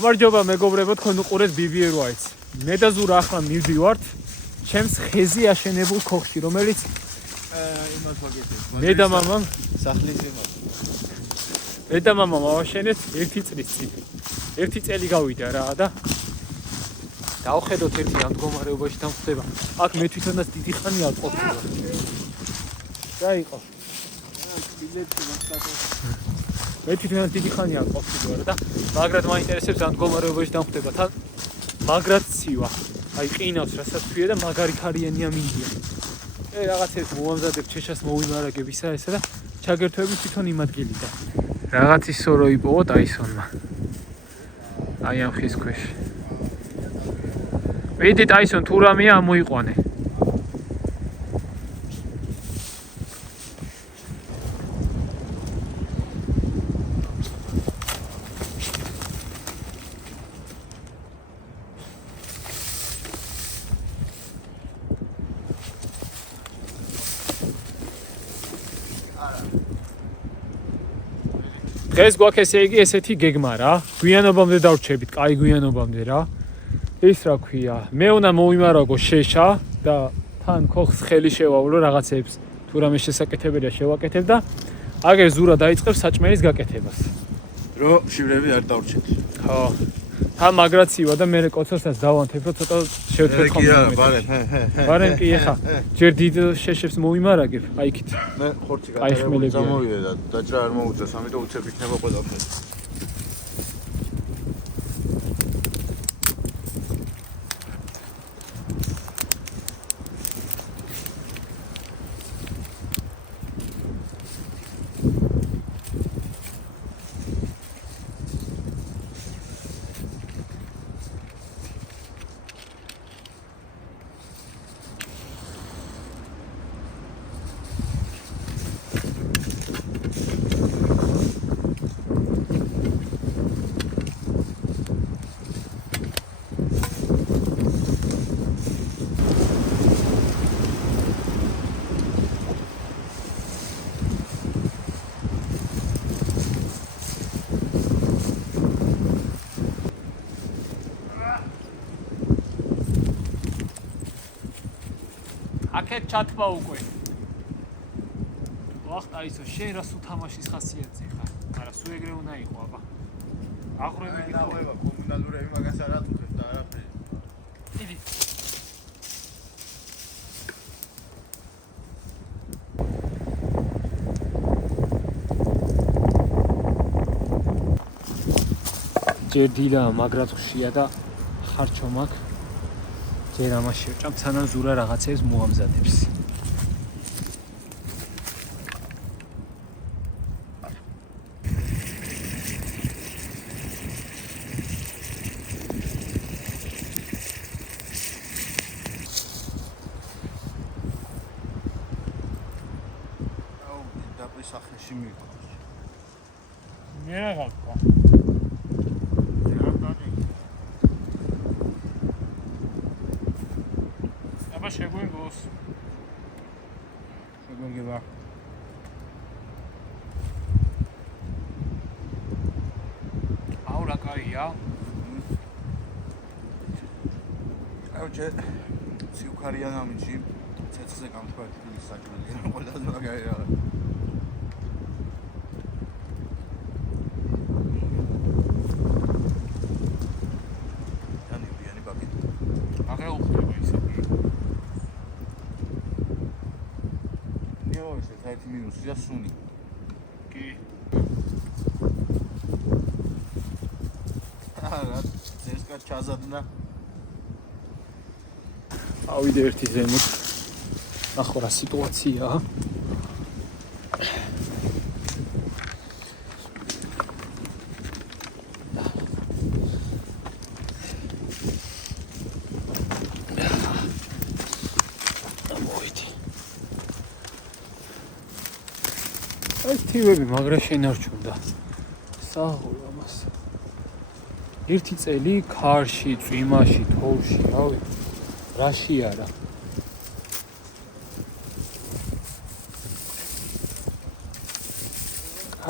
გამარჯობა მეგობრებო, თქვენ უყურეთ BBA Rights. მე და ზურა ახლა მივდივართ ჩემს ხეზე აშენებულ ქოხში, რომელიც იმას ვაკეთებ. მე და მამამ სახლის იმას. მე და მამამ ავაშენეთ 1 წლის წინ. 1 წელი გავიდა რა და დავხედოთ ერთი ამ მდგომარეობაში დამხდება. აქ მე თვითონაც დიდი ხანია ყოფილი. რა იყო? ბილეთი მასტატო. მე თვითონაც დიდი ხანია ყოფილი და მაგრად მაინტერესებს ამ მდგომარეობაში დამხდება. თან მაგრად ცივა. აი ყინავს რასაც ქვია და მაგარი ქარიანია მინდია. რაღაცებს მოვამზადებ ჩეშას მოვიმარაგებისა ესა და ჩაგერთვები თვითონ იმ ადგილიდან. რაღაც ისორო იპოვა ტაისონმა. აი ამ ხის ქვეშ. ვიდი ტაისონ თუ რამეა ამოიყვანე. დღეს გვაქვს ესე იგი ესეთი გეგმა რა. გვიანობამდე დავრჩებით, კაი გვიანობამდე რა. ის რა ქვია, მე უნდა მოვიმარაგო შეშა და თან ქოხს ხელი შევავლო რაღაცებს, თუ რამე შესაკეთებელია შევაკეთებ და აგერ ზურა დაიწყებს საჭმელის გაკეთებას. რო შივრები არ დავრჩეთ. ხო. თან მაგრად ცივა და მე კოცორსაც დავანთებ, რომ ცოტა შევთქვათ ხომ. ბარემ კი ეხა ჯერ დიდ შეშებს მოვიმარაგებ, აი იქით. მე ხორცი გადაღებული წამოვიდა და დაჭრა არ მოუწევს, ამიტომ უცებ იქნება ყველაფერი. აქეთ ჩათვა უკვე. ვახტა ისო შენ რა სულ თამაშის ხასიათზე ხარ? არა, სულ ეგრე უნდა იყო, აბა. აღრები გიყოლა, კომუნალურები მაგას არ ატყუებს და არაფერი. დიდი. ჯერ დილა მაგრად ხშია და ხარჩო მაქვს. ჯერ ამას შევჭამ, სანამ ზურა რაღაცებს მოამზადებს. აუ, დაბის სახეში მიყვარს. მე რა გაკვა? შეგვიგოს. შეგვიგება. აუ რა კაია. აუ სიუქარია ნამიჯი, ცეცხლზე გამთქვარი თბილის საჭმელია, ყველაზე მაგარი რა. ანიბიანი ბაკეტი. აღარ უხდება ისე. საერთი მინუსია სუნი. კი. არა, ზესკა ჩაზადნა. ავიდე ერთი ზემოთ. ახლა რა სიტუაციაა? ეს თივები მაგრა შენარჩუნდა. საღოლ ამას. 1 წელი ქარში, წვიმაში, თოვლში, რავი. რაში არა.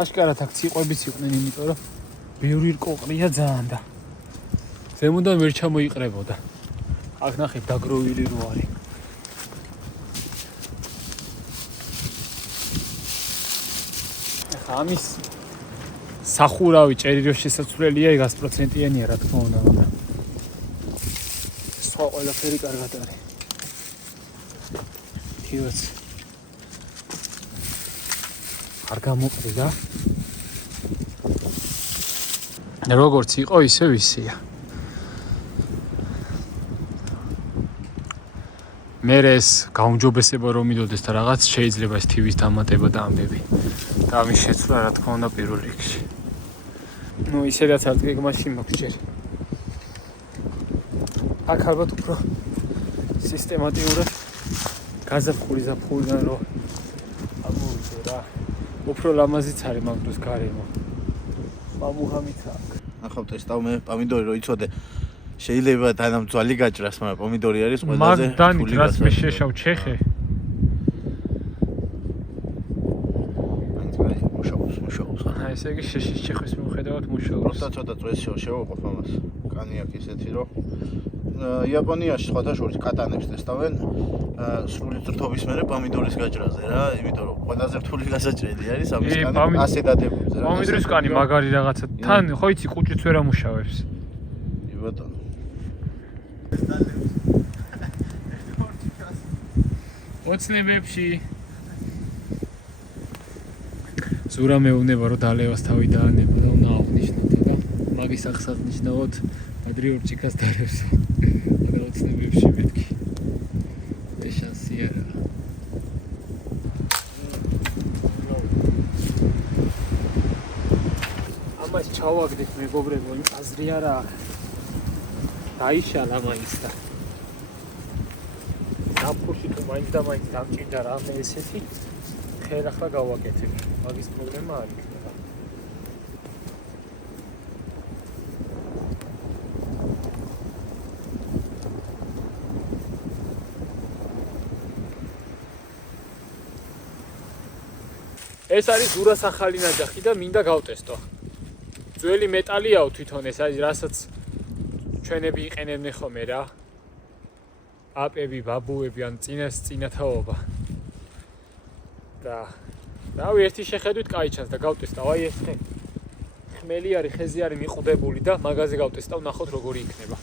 აშკარად აქ ციყვებიც იყვნენ, იმიტომ რომ ბევრი რკოყრია ძალიან და ზემოდან ვერ ჩამოიყრებოდა. აქ ნახეთ დაგროვილი რო არის. ამის სახურავი ჭერი რო შესაძლებელია 100%-იანია რა თქმა უნდა, მაგრამ სხვა ყველაფერი კარგად არის. თივაც არ გამოყრიდა. როგორც იყო, ისე ისეა. მე ეს გაუმჯობესება რომ მიდოდეს და რაღაც შეიძლება ეს თივის დამატება და ამბები. და ამის შეცვლა რა თქმა უნდა პირველ რიგში. ნუ ისედაც არ გეგმაში მაქვს ჯერ. აქ ალბათ უფრო სისტემატიურად გაზაფხული ზაფხულიდან რო ამოვიდე რა. უფრო ლამაზიც არის მაგ დროს გარემო. მამუჰამიც აქ. ახლა ტესტავ მე პომიდორი რო იცოდე. შეიძლება თანამძვალი გაჭრას, მაგრამ პომიდორი არის ყველაზე მაგდანით რაც მე შეშავ ჩეხე. მუშაობს. ესე იგი შეშის ჩეხვის მიუხედავად მუშაობს. პროსტა ცოტა წვეს შევაყოფ ამას. კანი აქვს ისეთი რომ იაპონიაში სხვადასხვა კატანებს ტესტავენ სრული წრთობის მერე პომიდორის გაჭრაზე რა, იმიტომ რომ ყველაზე რთული გასაჭრელი არის ამის კანი 100 დადებულზე რა. პომიდორის კანი მაგარი რაღაცა. თან ხო იცი ყუჭიც ვერ ამუშავებს. კი ბატონო. ოცნებებში ზურა მეუბნება რომ დალევას თავი დაანება და უნდა აღნიშნოთ და მაგის აღსანიშნავად ადრიულ ჭიქას დარევს. მაგრამ ოცნებებში მეთქი. ეს შანსი არა. ამას ჩავაგდეთ მეგობრებო, იმ აზრი არა. დაიშალა მაინც და ნაფურში თუ მაინც და მაინც დამჭირდა რამე ესეთი ხერ ახლა გავაკეთებ. მაგის პრობლემა არ იქნება. ეს არის ზურას ახალი ნაჯახი და მინდა გავტესტო. ძველი მეტალიაო თვითონ ეს არის, რასაც ჩვენები იყენებდნენ ხოლმე რა. აპები, ბაბუები ან წინათაობა. და რავი, ერთი შეხედვით კაი ჩანს და გავტესტავ. აი ეს ხე. ხმელი არის, ხეზე არის მიყუდებული და მაგაზე გავტესტავ, ნახოთ როგორი იქნება.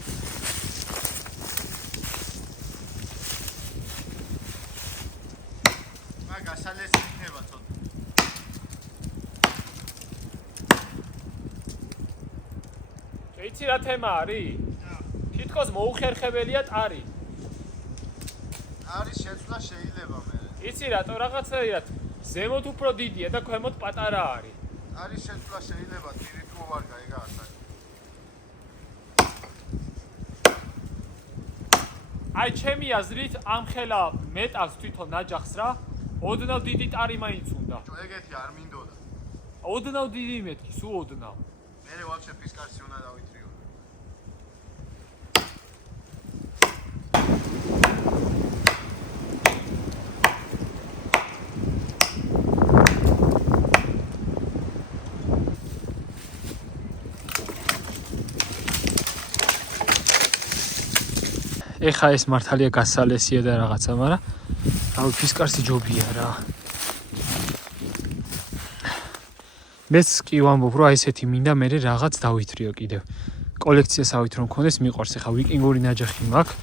მაგას ალესი იქნება ცოტა. იცი რა თემა არის? თითქოს მოუხერხებელია ტარი. არის შეცვლა შეიძლება მე. იცი რატო რაღაცა ზემოთ უფრო დიდია და ქვემოთ პატარა არის. არის შეცვლა შეიძლება ტირი თუ არ გაიგა ასაკ. აი ჩემი აზრით ამ ხელა მეტალს თვითონ ნაჯახს რა, ოდნავ დიდი ტარი მაინც უნდა. ეგეთი არ მინდოდა. ოდნავ დიდი მეთქი, სულ ოდნავ. მე ვაფშე ფისკარსი უნდა დავითრიო. ეხა ეს მართალია გასალესია და რაღაცა, მაგრამ რავი ფისკარსი ჯობია რა. მეც კი ვამბობ რომ აი ესეთი მინდა მე რაღაც დავითრიო კიდევ. კოლექციას ავით რომ მქონდეს მიყვარს. ეხა ვიკინგური ნაჯახი მაქვს,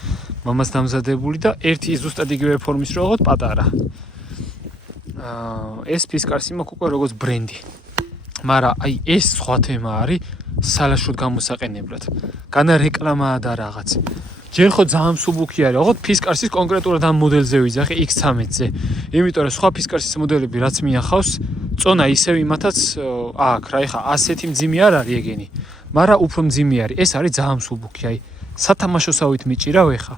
მამას დამზადებული და ერთი ზუსტად იგივე ფორმის რო ვიღოთ პატარა. ეს ფისკარსი მაქვს უკვე როგორც ბრენდი. მაგრამ აი ეს სხვა თემა არის სალაშოდ გამოსაყენებლად. განა რეკლამაა და რაღაც. ჯერ ხო ძალიან მსუბუქი არის, ოღონდ ფისკარსის კონკრეტულად ამ მოდელზე ვიძახი X13-ზე. იმიტომ რომ სხვა ფისკარსის მოდელები რაც მიახავს, წონა ისევ იმათაც აქვს რა, ეხა ასეთი მძიმე არ არის ეგენი, მაგრამ უფრო მძიმე არის. ეს არის ძალიან მსუბუქი, აი სათამაშოსავით მიჭირავ ეხა.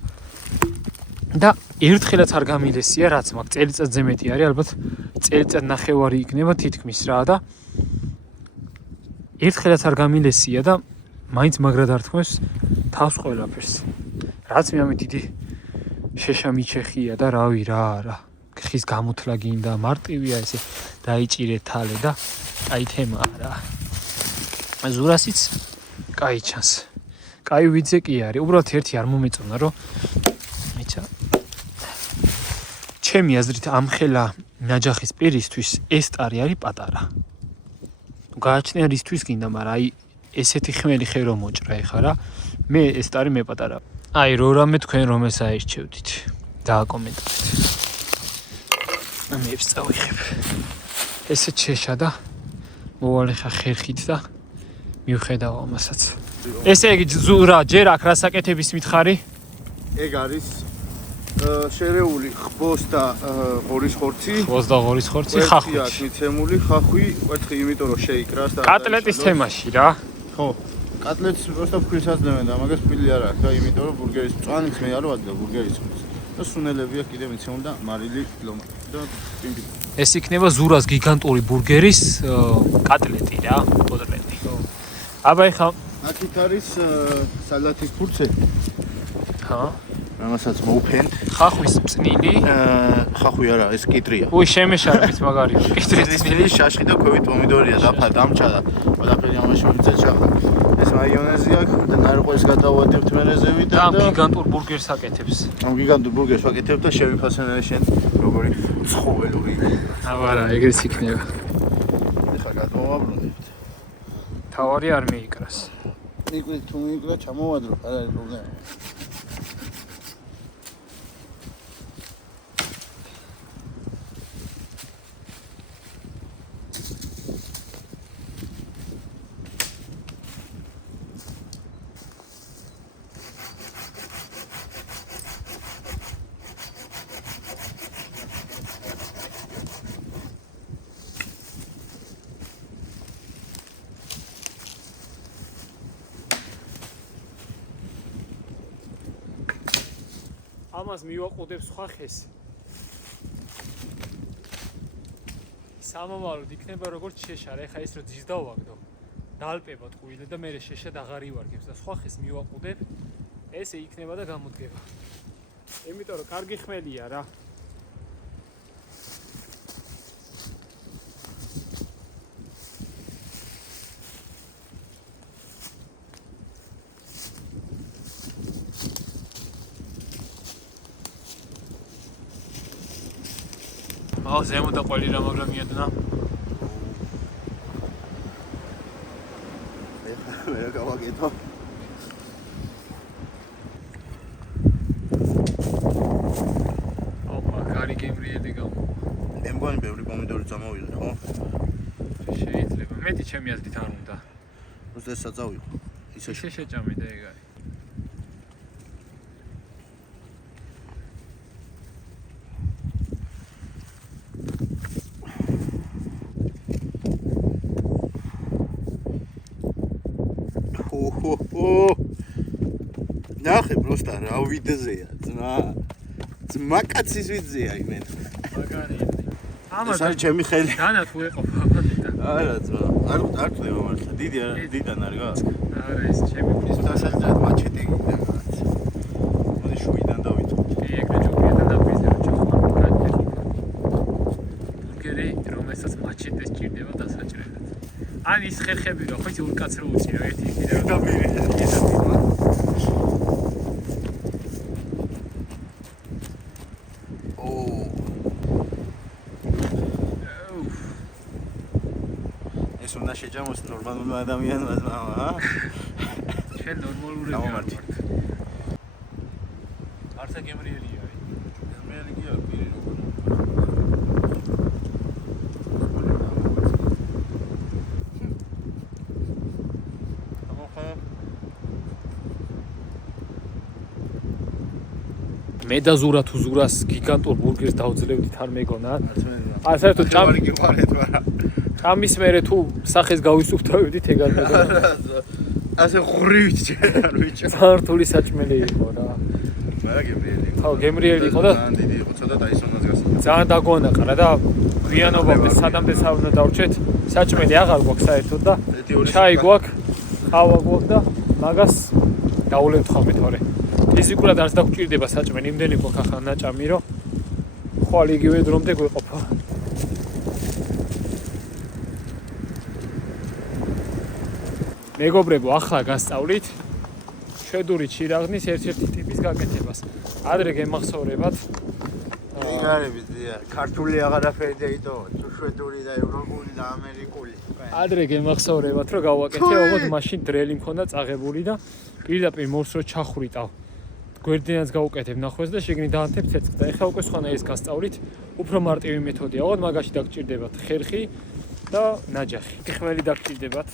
და ერთხელაც არ გამილესია, რაც მაქვს წელიწადზე მეტი არის, ალბათ წელიწად ნახევარი იქნება თითქმის რა და ერთხელაც არ გამილესია და მაინც მაგრად ართმევს თავს ყველაფერს. რაც მე ამით დიდი შეშამიჩეხია და რავი რა. ხის გამოთლა გინდა, მარტივია ესე დაიჭირე თალე და კაი თემაა რა. ზურასიც კაი ჩანს. კაი ვიძე კი არის. უბრალოდ ერთი არ მომეწონა, რომ მეცა ჩემი აზრით ამ ხელა ნაჯახის პირისთვის ეს ტარი არის პატარა. გააჩნია რისთვის გინდა, მაგრამ აი ესეთი ხმელი ხე რომ მოჭრა ეხა რა. მე ეს ტარი მეპატარა. აი რო რამე თქვენ რომ ეს აირჩევდით. დააკომენტარეთ. მე ვსწავიხებ. ესე შეშა და მოვალე ხა ხერხით და მივხედავ ამასაც. ესე იგი ზურა ჯერ აქ რასაკეთების მითხარი? ეგ არის შერეული ხბოს და ღორის ხორცი. ხბოს და ღორის ხორცი ხახვი. აქ მიცემული ხახვი, კვერთხი, იმიტომ რომ შეიკრას და კატლეტის თემაში რა. ხო. კატლეტს просто ფქვილს აძლევენ და მაგას ფქვილი არ აქვს და იმიტომ რომ ბურგერის მწვანით მე არ ვადლებ ბურგერის ხორცს. და სუნელებია კიდე მიცემული და მარილი ლომა და პინპი. ეს იქნება ზურას გიგანტური ბურგერის კატლეტი რა, კოტლეტი. აბა ეხა აქეთ არის სალათის ფურცელი. ჰა, რამასაც მოუფენთ. ხახვის წნილი. ხახვი არა, ეს კიტრია. უი შემეშარებით მაგარია. კიტრის წნილი. შაშხი და ქვევით პომიდორია, დაფა დამჭა და ყველაფერი ამაში მიწეთ შახა. ეს მაიონეზი აქვს და ნარკვევს გადავადებთ მერეზევი და გიგანტურ ბურგერს აკეთებს. ამ გიგანტურ ბურგერს ვაკეთებ და შევიფასენე შენ როგორი ცხოველური. აბა რა, ეგრეც იქნება. ეხლა გადმოვაბრუნებთ. თავარი არ მეიკრას. იკვით თუ მიიკრა ჩამოვადრო, არ არის პრობლემა. ამას მივაყუდებს სხვა ხეს. სამომავლოდ იქნება როგორც შეშა, რა ეხა ეს რო ძის დავაგდო. დალპება ტყუილე და მე შეშა და აღარ ივარგებს და სხვა ხეს მივაყუდებ, ესე იქნება და გამოდგება. იმიტომ რომ კარგი ხმელია რა. აუ ზემო და ყველი რა მაგრამ მიადნა. მე რა გავაკეთო? ოპა, კარი გემრიელი გამო. მე მგონი ბევრი პომიდორი წამოვიდე, ხო? შეიძლება. მეტი ჩემი აზრით არ უნდა. უბრალოდ ეს საწავიღო. ისე შეჭამე და ეგ არის. ნახე просто რა ვიდზეა ძმა. ძმა კაცის ვიდზეა იმენ. მაგარია. ამას არის ჩემი ხელი. დანა თუ ეყოფა აბანიტა. არა ძმა. არ ხდება მართლა. დიდან არ გას. არა ეს ჩემი ის დასაძლად მაჩეტი გინდა. მოდი შუიდან დავიწყოთ. ეგრე ჯობია და დაფიზე რომ ჩახმარ კაი. ბურგერი რომელსაც მაჩეტეს ჭირდება დასაჭრელად. ან ის ხერხები რო ხო ის ურკაცრო უწირო ერთი კიდევ და მერე. უნდა შეჭამოს ნორმალურმა ადამიანმა ზმავა, ჩვენ ნორმალურები ვართ. არცა გემრიელია. გემრიელი კი არ პირი როგორ. მე და ზურა თუ ზურას გიგანტურ ბურგერს დავძლევდით არ მეგონა. არ საერთოდ ჭამი გიყარეთ, მაგრამ ჭამის მერე თუ სახეს გავისუფთავდით ეგ არ მეგონა. ასე ხურივით ჯერ არ ვიჭამ. ზართული საჭმელი იყო რა. მაგრამ გემრიელი იყო. ხო, გემრიელი იყო და ძალიან დიდი იყო, ცოტა დაისონაც გასა. ძალიან დაგვანაყრა და გვიანობამდე სადამდე უნდა დავრჩეთ. საჭმელი აღარ გვაქვს საერთოდ და ჩაი გვაქვს, ყავა გვაქვს და მაგას დაულებთ ხოლმე თორე. ფიზიკურად არც დაგჭირდება საჭმელი, იმდენი გვაქვს ახლა ნაჭამი, რომ ხვალ იგივე დრომდე გვეყოფა. მეგობრებო, ახლა გასწავლით შვედური ჩირაღნის ერთ-ერთი ტიპის გაკეთებას. ადრე გემახსოვრებათ იგარებით ზია ქართული აღარაფერი დაიდო თუ შვედური და ევროპული და ამერიკული ადრე გემახსოვრებათ რომ გავაკეთე ოღონდ მაშინ დრელი მქონდა წაღებული და პირდაპირ მორს რო ჩახვრიტავ გვერდიანაც გავუკეთებ ნახვეს და შიგნით დაანთებ ცეცხლს და ეხლა უკვე სხვანა ეს გასწავლით უფრო მარტივი მეთოდია ოღონდ მაგაში დაგჭირდებათ ხერხი და ნაჯახი ხმელი დაგჭირდებათ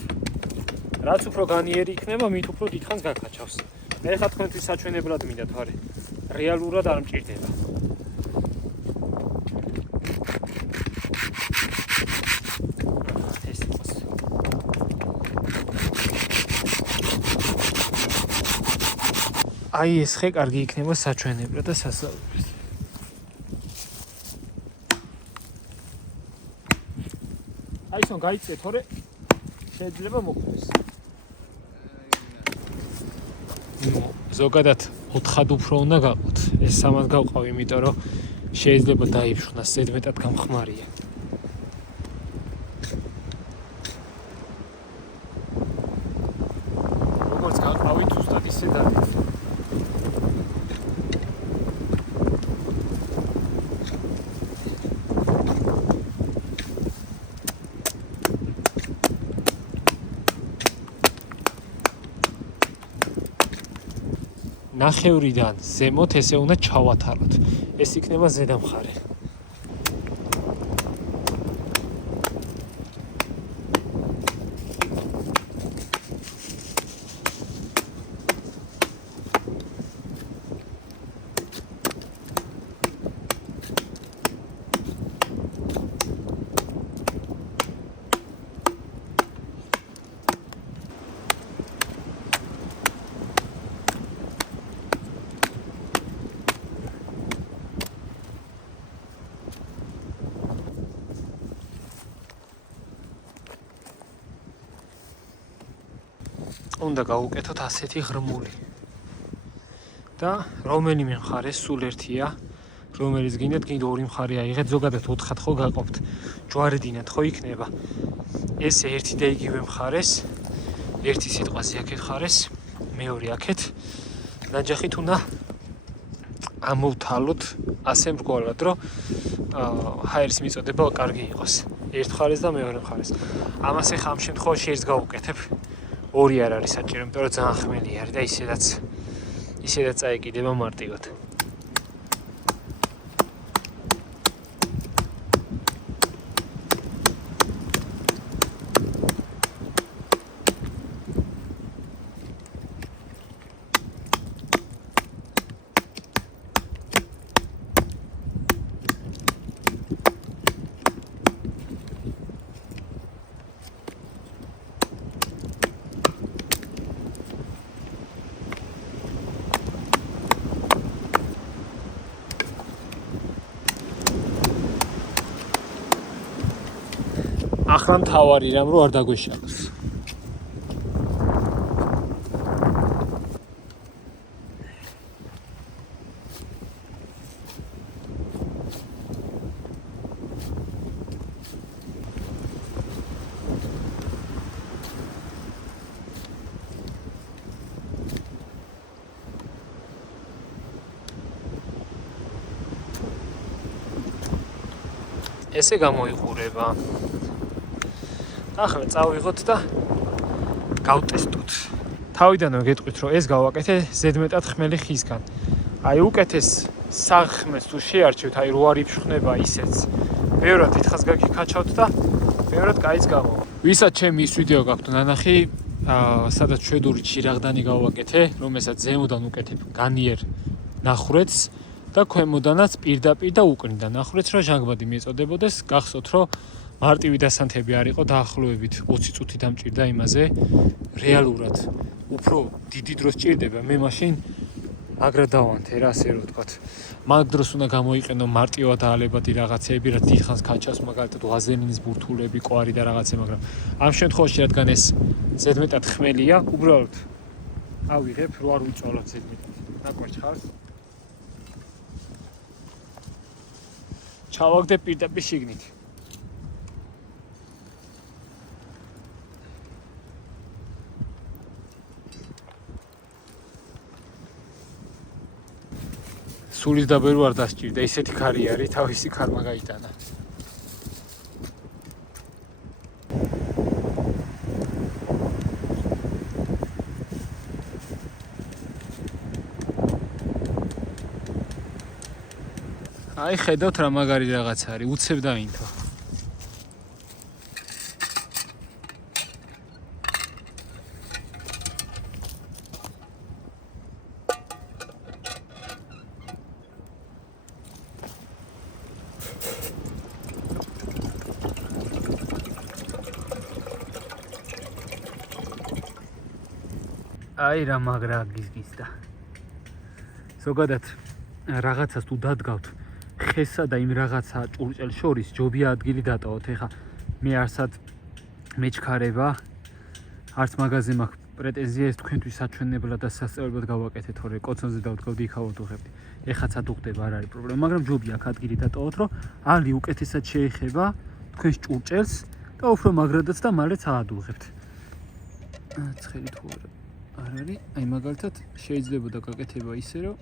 რაც უფრო განიერი იქნება მით უფრო დიდხანს გაკაჩავს მე ხა თქვენთვის საჩვენებლად მინდა თვარე რეალურად არ მჭირდება აი ეს ხე კარგი იქნება საჩვენებლად და სასწაულად. აი ისონ გაიწე თორე შეიძლება მოხდეს. ზოგადად 4-ხად უფრო უნდა გაყოთ. ეს 3-ად გავყავ, იმიტომ რომ შეიძლება დაიფშვნას, ზედმეტად გამხმარია. როგორც გაყავით, უბრალოდ ისე დადით. ნახევრიდან ზემოთ ესე უნდა ჩავათაროთ. ეს იქნება ზედა მხარე. უნდა გავუკეთოთ ასეთი ღრმული. და რომელიმე მხარეს სულ ერთია, რომელიც გინდათ კიდე ორი მხარე აიღეთ, ზოგადად 4-ხად ხო გაყოფთ. ჯვარედინად ხო იქნება. ეს ერთი და იგივე მხარეს, ერთი სიტყვაზე აქეთ მხარეს, მეორე აქეთ. ნაჯახით უნდა ამოვთალოთ ასე მრგვალად, რომ ჰაერის მიწოდება კარგი იყოს. ერთ მხარეს და მეორე მხარეს. ამას ახლა ამ შემთხვევაში ერთს გავუკეთებ. ორი არ არის საჭირო, იმიტომ რომ ძალიან ხმელი არის და ისედაც წაეკიდება მარტივად. ახლა მთავარი რამ რო არ დაგვეშალოს. ესე გამოიყურება. ახლა წავიღოთ და გავტესტოთ. თავიდანვე გეტყვით, რომ ეს გავაკეთე ზედმეტად ხმელი ხისგან. აი უკეთეს სახმეს თუ შეარჩევთ, აი რო არ იფშხნება ისეც. ბევრად დიდხანს გაგიქაჩავთ და ბევრად კაიც გამოვა. ვისაც ჩემი ის ვიდეო გაქვთ ნანახი, სადაც შვედური ჩირაღდანი გავაკეთე, რომელსაც ზემოდან უკეთებ განიერ ნახრეთს და ქვემოდანაც პირდაპირ და უკნიდან ნახრეთს, რომ ჟანგბადი მიეწოდებოდეს. გახსოვთ, რომ მარტივი დასანთები არ იყო დაახლოებით 20 წუთი დამჭირდა იმაზე. რეალურად უფრო დიდი დრო სჭირდება. მე მაშინ მაგრა დავანთე რა ასე რომ ვთქვათ. მაგ დროს უნდა გამოიყენო მარტივად დაალებადი რაღაცეები, რაც დიდხანს ქაჩავს, მაგალითად ვაზელინის ბურთულები, კვარი და რაღაცე, მაგრამ ამ შემთხვევაში რადგან ეს ზედმეტად ხმელია, უბრალოდ ავიღებ, რო არ ვიწვალოთ ზედმეტად. ნაკვართ ხარ? ჩავაგდებ პირდაპირ შიგნით. სულის დაბერო არ დასჭირდა, ისეთი ქარი არის, თავისი ქარმა გაიტანა. აი ხედავთ რა მაგარი რაღაც არის, უცებ დაინთო. აი რა მაგრა გიზგიზდა. ზოგადად რაღაცას თუ დადგავთ ხესა და იმ რაღაცა ჭურჭელს შორის ჯობია ადგილი დატოვოთ. ეხა მე არსად მეჩქარება, არც მაგაზე მაქვს პრეტენზია, ეს თქვენთვის საჩვენებლად და სასწაულებად გავაკეთეთ, თორე კოცონზე დავდგავდი, იქავად უღებდი. ეხაც ადუხდება, არ არის პრობლემა, მაგრამ ჯობია აქ ადგილი დატოვოთ, რომ ალი უკეთესად შეეხება თქვენს ჭურჭელს და უფრო მაგრადაც და მალეც აადუღებთ. ცხელი თუ არ არის, აი მაგალითად შეიძლებოდა გაკეთება ისე, რომ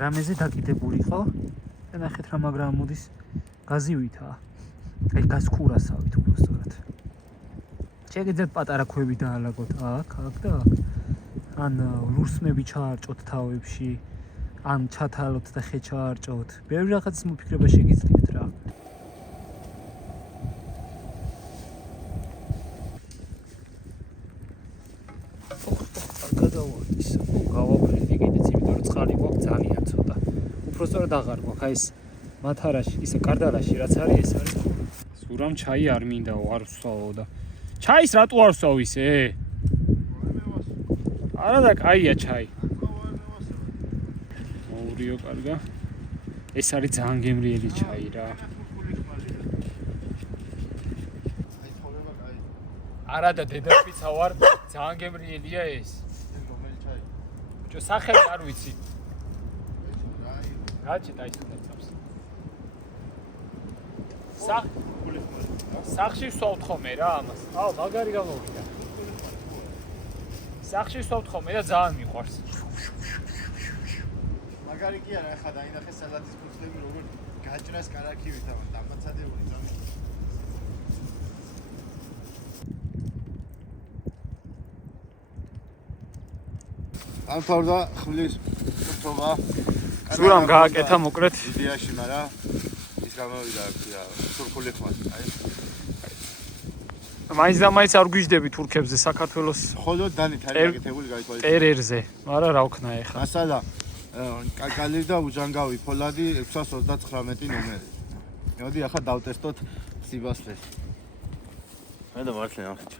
რამეზე დაკიდებულიყო და ნახეთ რა მაგრა ამოდის გაზივითაა. აი გასქურასავით უბრალოდ. შეგიძლიათ პატარა ქვები დაალაგოთ აქ და აქ. ან ლურსმები ჩაარჭოთ თავებში, ან ჩათალოთ და ხე ჩაარჭოთ. ბევრი რაღაცის მოფიქრება შეგიძლიათ რა. გავაფრინდი კიდეც, იმიტომ რომ წყალი გვაქვს ძალიან ცოტა. უბრალოდ აღარ გვაქვს, აი ეს მათარაში, ისე კარდალაში რაც არის, ეს არის. სურამ ჩაი არ მინდაო, არ ვსვავო და ჩაის რატო არ ვსვავ ისე? არა და კაია ჩაი. მოურიო კარგა. ეს არის ძალიან გემრიელი ჩაი რა. არა და დედაფიცა ვარ, ძალიან გემრიელია ეს. čo სახელი არ ვიცი. გაჭიტა ის უნდა წავს. სახში ვსვავთ ხოლმე რა ამას. აუ, მაგარი გამოვიდა. სახში ვსვავთ ხოლმე და ძალიან მიყვარს. მაგარი კი არა, ახლა დაინახე სალატის ფუძლები როგორ გაჭრას კარაქივით, აბა დამაცადებული ძალიან. ამფორდა ხმლის ფოთობა. სურამ გააკეთა მოკლედ. იდეაში, მაგრამ ის გამოვიდა რა, თურქული ხმა. აი. მაინც და მაინც არ გვიждები თურქებზე საქართველოს. ხოლო დანით არის გაკეთებული გაითვალისწინეთ. ტერერზე, მაგრამ რა ვქნა ეხლა. მასალა კაკალი და უჯანგავი ფოლადი 639 ნომერი. მოდი ახლა დავტესტოთ სიბასლეს. მე და მართლა ნახეთ.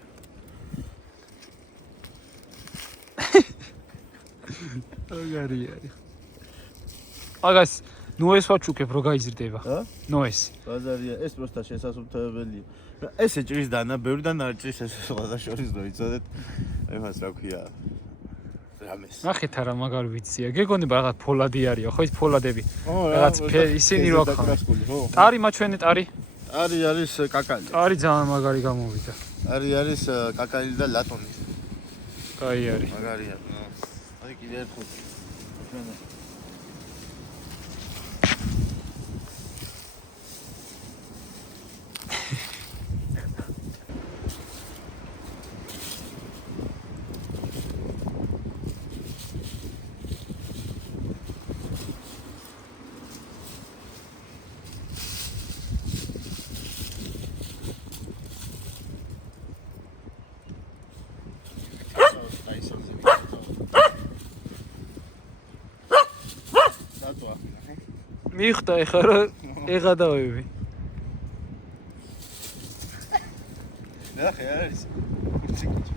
აგარი არის. აგას ნუ ეს ვაჩუქებ რო გაიზრდება. ნუ ეს. ბაზარია, ეს პროსტა შესაძლოა. ესე ჭრის დანა, ბევრიდან არ ჭრის ეს სხვათა შორის რო იცოდეთ. ეხლა რა ქვია? რამეს. ნახეთ არა მაგარ ვიცია. გეგონება რაღაც ფოლადი არისო, ხო ის ფოლადები. რაღაც ისინი რო აქვს. ტარი მაჩვენე ტარი. არის კაკალი. ტარი ძალიან მაგარი გამოვიდა. არის კაკალი და ლატონი. კაი არის. მაგარია. აი კიდე ერთხელ. მიხდა ეხლა რა ეღადავები. ნახე არის. კურციკი.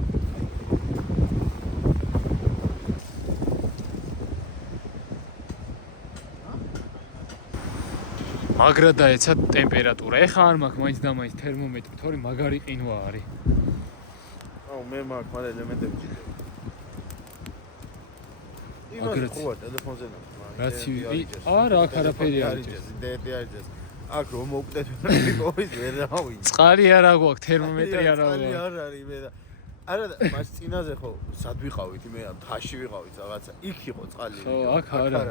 მაგრა დაეცა ტემპერატურა. ეხლა არ მაქვს მაინც და მაინც თერმომეტრი, თორე მაგარი ყინვა არის. აუ მე მაქვს მაგ ელემენტები ჭირდება. აგრეთ. ხო, ტელეფონზე ნახე. რაც არა, აქ არაფერი არ არის. დედი არის. აქ რომ მოვკვდეთ ის ვერ რავი. წყალი არა გვაქვს, თერმომეტრი არა წყალი გვაქვს. არ არის მე და არა მას წინაზე ხო სად ვიყავით მე მთაში ვიყავით რაღაცა იქ იყო წყალი ხო აქ არა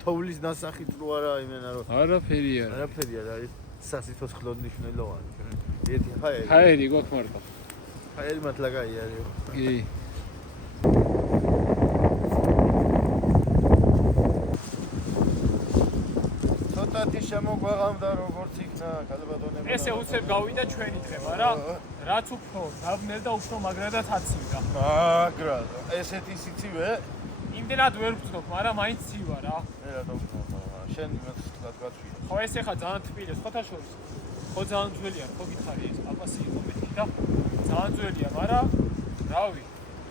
თოვლის დასახით რო არა იმენა რომ არაფერი არა არაფერი არ არის სასიცოცხლო მნიშვნელოვანი ერთი ჰაერი გვაქვს მარტო ჰაერი მათლაგაი არის კი ცოტათი შემოგვაღამდა როგორც იქნა კალბატონები ესე უცებ გავიდა ჩვენი დღე მაგრამ რაც უფრო დაბნელ და უფრო მაგრადაც აცივდა მაგრად ესეთი სიცივე იმდენად ვერ ვწდობ მაგრამ მაინც ცივა რა მე რა დავწდო შენ იმას გაცვია ხო ეს ახლა ძალიან თბილი ხოთა შორის ხო ძალიან ძველია ხო გითხარი ეს პაპასი იყო მეთქი და ძალიან ძველია მაგრამ რავი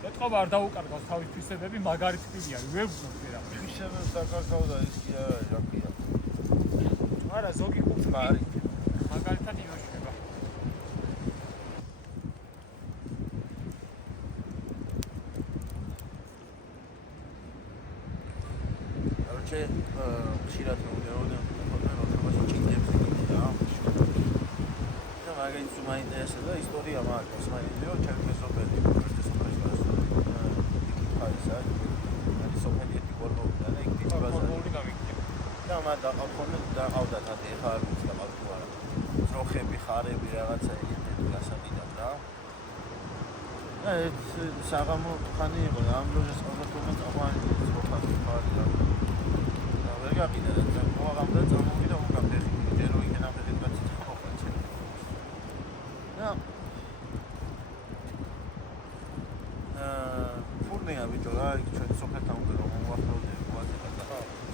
ეთყობა არ დაუკარგავს თავის თვისებები მაგარი თბილი არის ვერ ვწდობ ვერა თვისებებს დაკარგავდა ის კი არა რა ქვია არა ზოგი კუთხე არის მაგალითად იმაშება короче ხშირად მეუბნებოდი რომ ჭინდებს იქნება და მაგალითად თუ მაინტერესებდა ისტორია მაგას მაინტერესებდა ჩემი მეზობელი პროექტის სოფელში არის აი სოფელი ერთი გორბოვდა და იქ დიდი ბაზარი გამიგია და მან დაყავდა თათი ხა არ ვიცი და თუ არა ძროხები ხარები რაღაცა ეგეთი გასაყიდად რა და ეს საღამო ხანი იყო და ამ დროის ყოველდღე წაყვანი ძროხები ხარი და ვერ გაკიდა და მოაღამდა წამოვიდა უკან ფეხი ჯერო იქნა ფეხი კაცი ხოხა ჩე და ფურნია ბიჭო რა იქ ჩვენ სოფელთან უნდა რომ მოახდოვდე ვაზება და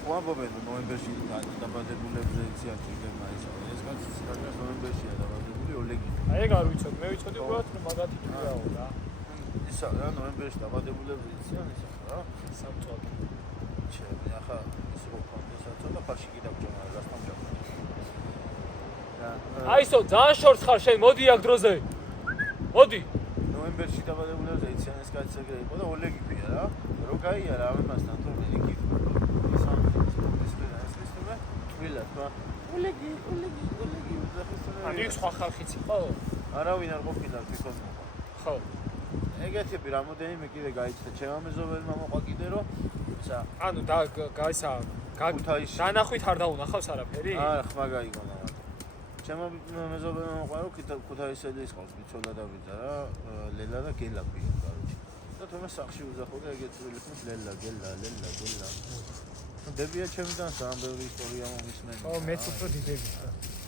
ვამბობენ ნოემბერში დაბადებულებზე იციან ჭირდება ეს კაცი საგას ნოემბერშია დაბადებული ოლეგი აი ეგ არ ვიცოდი მე ვიცოდი უბრალოდ რომ მაგათი ტურაო რა ისა რა ნოემბერში დაბადებულებზე იციან ისა რა სამწუხაროდ ჩემი ახლა ის რო კონდენსატ და ფაში კიდევ ჯონა გასთან ჯონა აისო ძალიან შორს ხარ შენ მოდი აქ დროზე მოდი ნოემბერში დაბადებულებზე იციან ეს კაცი ეგრე იყო და ოლეგი ქვია რა რო გაია რა ამასთან თუ მე იქ ოლეგი ანუ იქ სხვა ხალხიც იყო? არავინ არ ყოფილა თვითონ ხო ეგეთები რამოდენიმე კიდე გაიჩნდა ჩემო მეზობელმა მოყვა კიდე რომ ისა ანუ და გაისა განახვით არ დაუნახავს არაფერი? არა ხმა გაიგონა ჩემო მეზობელმა მოყვა რომ ქუთაისელის ყავს ბიჭოდა და ვიძა რა ლელა და გელა ქვია კაროჩი და თუმცა სახში უძახოდა ეგეთი ვილებს ლელა გელა დებია ჩემიდან სამ ბევრი ისტორია მომისმენი. ხო, მეც უფრო დიდები.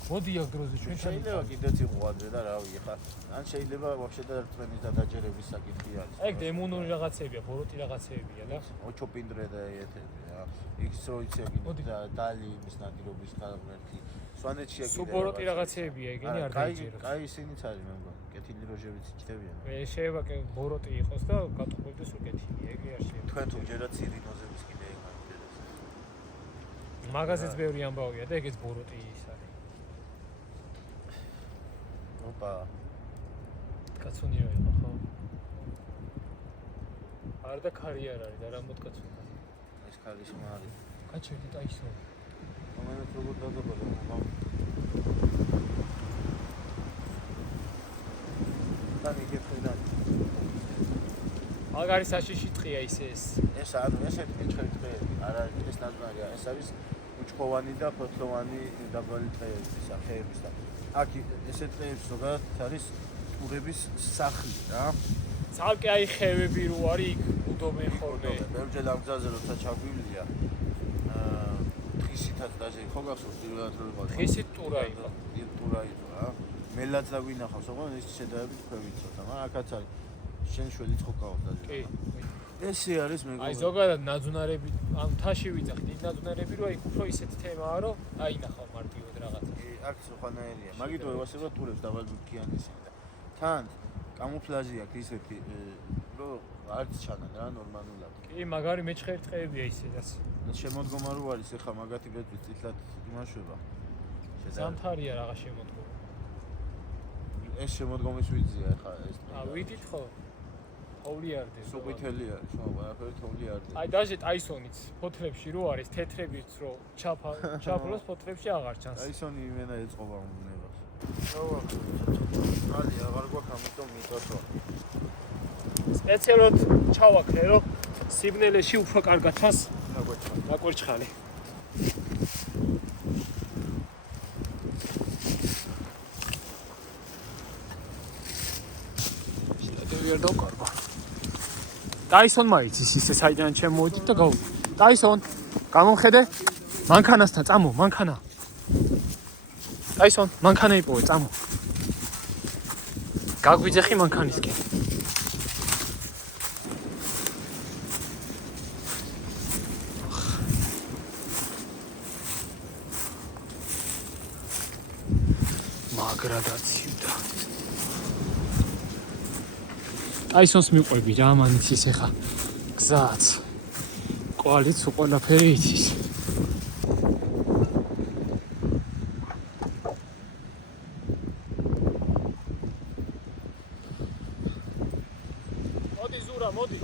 მოდი აქ დროზე ჩვენ შეიძლება კიდეც იყო ადრე და რავი, ხა ან შეიძლება ვაფშე და რწმენის და დაჯერების საკითხი არის. ეგ დემონური რაღაცებია, ბოროტი რაღაცებია და ოჩოპინდრე და ეთები რა. იქს რო იცი კიდე დალი იმის ნადირობის ხალხი. სვანეთშია კიდე. სუბოროტი რაღაცებია, ეგენი არ დაიჯეროს. კაი ისინიც არის მე მგონი. კეთილი როჟებიც იჭდებიან. მე შეიძლება ბოროტი იყოს და გატყობდეს რომ კეთილი, ეგე არ შეიძლება. თქვენ თუ ჯერაც ირინოზების კიდე მაგაზეც ბევრი ამბავია და ეგეც ბოროტი ის არის. ოპა. კაცუნია იყო ხო? არ და ქარი არ არის და რა მოtkაცუნა. ეს ქარი შმა არის. კაჩერდი დაისო. მომენტ როგორ დაგაბადა მოგავ. და მიგეფედა. მაგარი საშიში ტყია ეს. ეს ანუ ესეთი მეჩხერი ტყეები არ არის ეს ნაზარია ეს არის უჩხოვანი და ფოთლოვანი დაბალი ტყეები სახეების და აქ ესეთ ტყეებს ზოგადად არის ტურების სახლი რა ცალკე აი ხევები რო არის იქ უდობენ ხოლმე ბევრჯერ ამ გზაზე როცა ჩაგვივლია დღისითაც დაჟე ხო გახსოვს პირველად რო ვიყავ დღისით ტურა იყო ტურა იყო რა მელაც და გვინახავს ოღონდ ეს შედარებით ქვევით ცოტა მაგრამ აქაც არის შენ შველი ცხოკავთ დაჟე კი ესე არის მეგობრებო აი ზოგადად ნაძუნარები ამ თაში ვიძახ დიდ ნაძუნარები რო აი უფრო ისეთი თემაა რომ აინახავ მარტივად რაღაცა აქ სხვანაირია მაგით ვასება ტურებს დაბალბურთიანი ისინი და თან კამუფლაჟი აქვს ისეთი რომ არც ჩანან რა ნორმალურად კი მაგარი მეჩხერი ტყეებია ისედაც შემოდგომა რო არის ეხა მაგათი ბეწვი წითლად იმაშვება ზამთარია რაღა შემოდგომა ეს შემოდგომის ვიზია ეხა ეს ვიდით ხო თოლიარდი სუყითელი არის ხო ყველაფერი თოლიარდი აი დაჟე ტაისონიც ფოთლებში რო არის თეთრებიც რო ჩაფლოს ფოთლებში აღარ ჩანს ტაისონი იმენა ეწყობა უნებას რა ვახშობ ალი აღარ გვაქვს ამიტომ მიწასვა სპეციალურად ჩავაქრე, რომ სიბნელეში უფრო კარგად ჩანს ნაკვერჩხალი. შედევიერ დაკარგა. დაისონმა იცის ისე საიდან შემოვიდით და გაუ. დაისონ, გამომხედე. მანქანასთან წამო, მანქანა. დაისონ, მანქანა იპოვე, წამო. გაგვიძახი მანქანისკენ. მაგრადაციუდა. დაისონს მიყვები რა მან იცის ეხა. გზაც. კვალიც ყველაფერი იცის. მოდი ზურა, მოდი.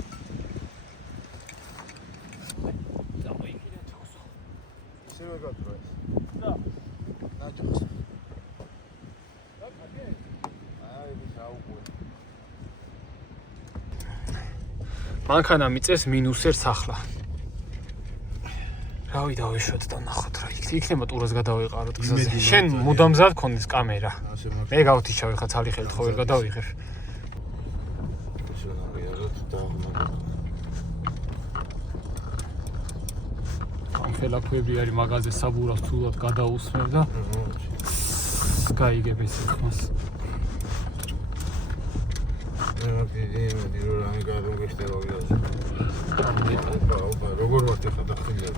გამოიქიდა თოსო. ისევე გაქრა ეს. და ნაჯახს. რა კაკე? აი, ის აუყურე. მანქანა მიწეს -1 ახლა. რავი დავეშვათ და ნახოთ რა იქნება ტურას გადავიყაროთ გზაზე. შენ მუდამზად ქონდეს კამერა. ასე მაგ. მე გავთიშავე ხა ცალი ხელით ხო ვერ გადავიღებ. ამ ხელაფები არის მაღაზე საბურავს თულად გადაუსმევ და გაიგებ ეს ხმას. მე რა გადაგეშტეროია. როგორ ვარ ხა დახილე.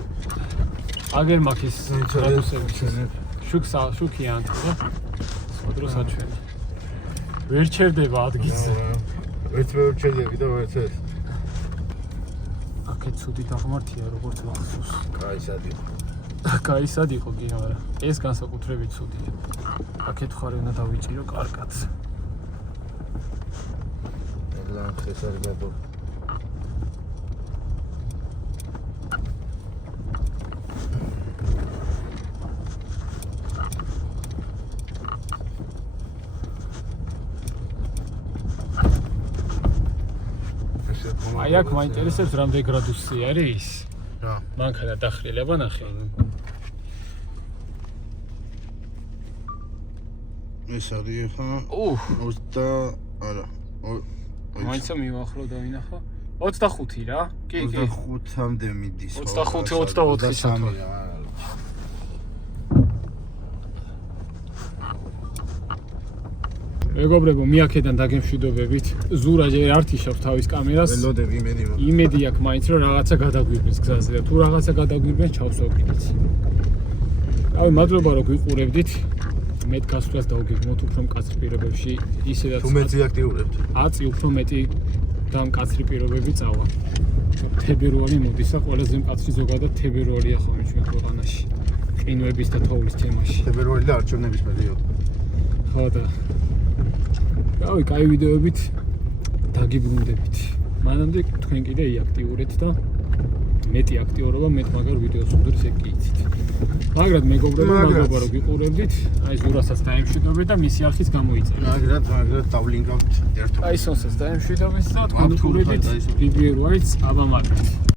აგერ მაქის გრადუსები შუქიან ხო? სოდროს აჩვენე. ვერ ჩერდება ადგილზე. ვერც ვერ ჩერდები და ვერც ეს. აქეთ ცუდი დაღმართია როგორც მახსოვს. კაისადი. კაისად იყო კი არა. ეს განსაკუთრებით ცუდია. აქეთ ხარ უნდა დავიჭირო კარგად. ელან ხესარ გადო. აი აქ მაინტერესებს რამდენი გრადუსი არის? რა? მანქანა დახრილება ნახე. ეს არის ხა 20 არა. მაინც მივახლო და ვინახო. 25 რა? კი, კი. 25-მდე მიდის. 25-24 საათი. მეგობრებო, მიაქედან დაგემშვიდობებით. ზურა ჯერ არ თიშავს თავის კამერას. ველოდები იმედი მაქვს. იმედი აქვს მაინც რომ რაღაცა გადაგვირბეს გზაზე და თუ რაღაცა გადაგვირბეს ჩავსვავ კიდეც. რავი, მადლობა რომ გვიყურებდით. მეტ გასვლას დავგეგმოთ უფრო მკაცრი პირობებში ისედაც თუ მეც აქტიურებთ. აწი უფრო მეტი და მკაცრი პირობები წავა. თებერვალი მოდის და ყველაზე მკაცრი ზოგადად თებერვალია ხოლმე ჩვენ ქვეყანაში. ყინვების და თოვლის თემაში. თებერვალი და არჩევნების პერიოდი. ხო და რავი, კაი ვიდეოებით დაგიბრუნდებით. მანამდე თქვენ კიდე იაქტიურეთ და მეტი აქტიურობა, მეტ მაგარ ვიდეოს უდრის ეგ კი იცით. მაგრამ მეგობრებო, მადლობა რომ გიყურებდით. აი ზურასაც დაემშვიდობეთ და მისი არხიც გამოიწერეთ. მაგრამ დავლინკავთ ერთად. აისონსაც დაემშვიდობეთ და თქვენ უყურებთ ბიბლიერ ვაიტს აბა მაგათ.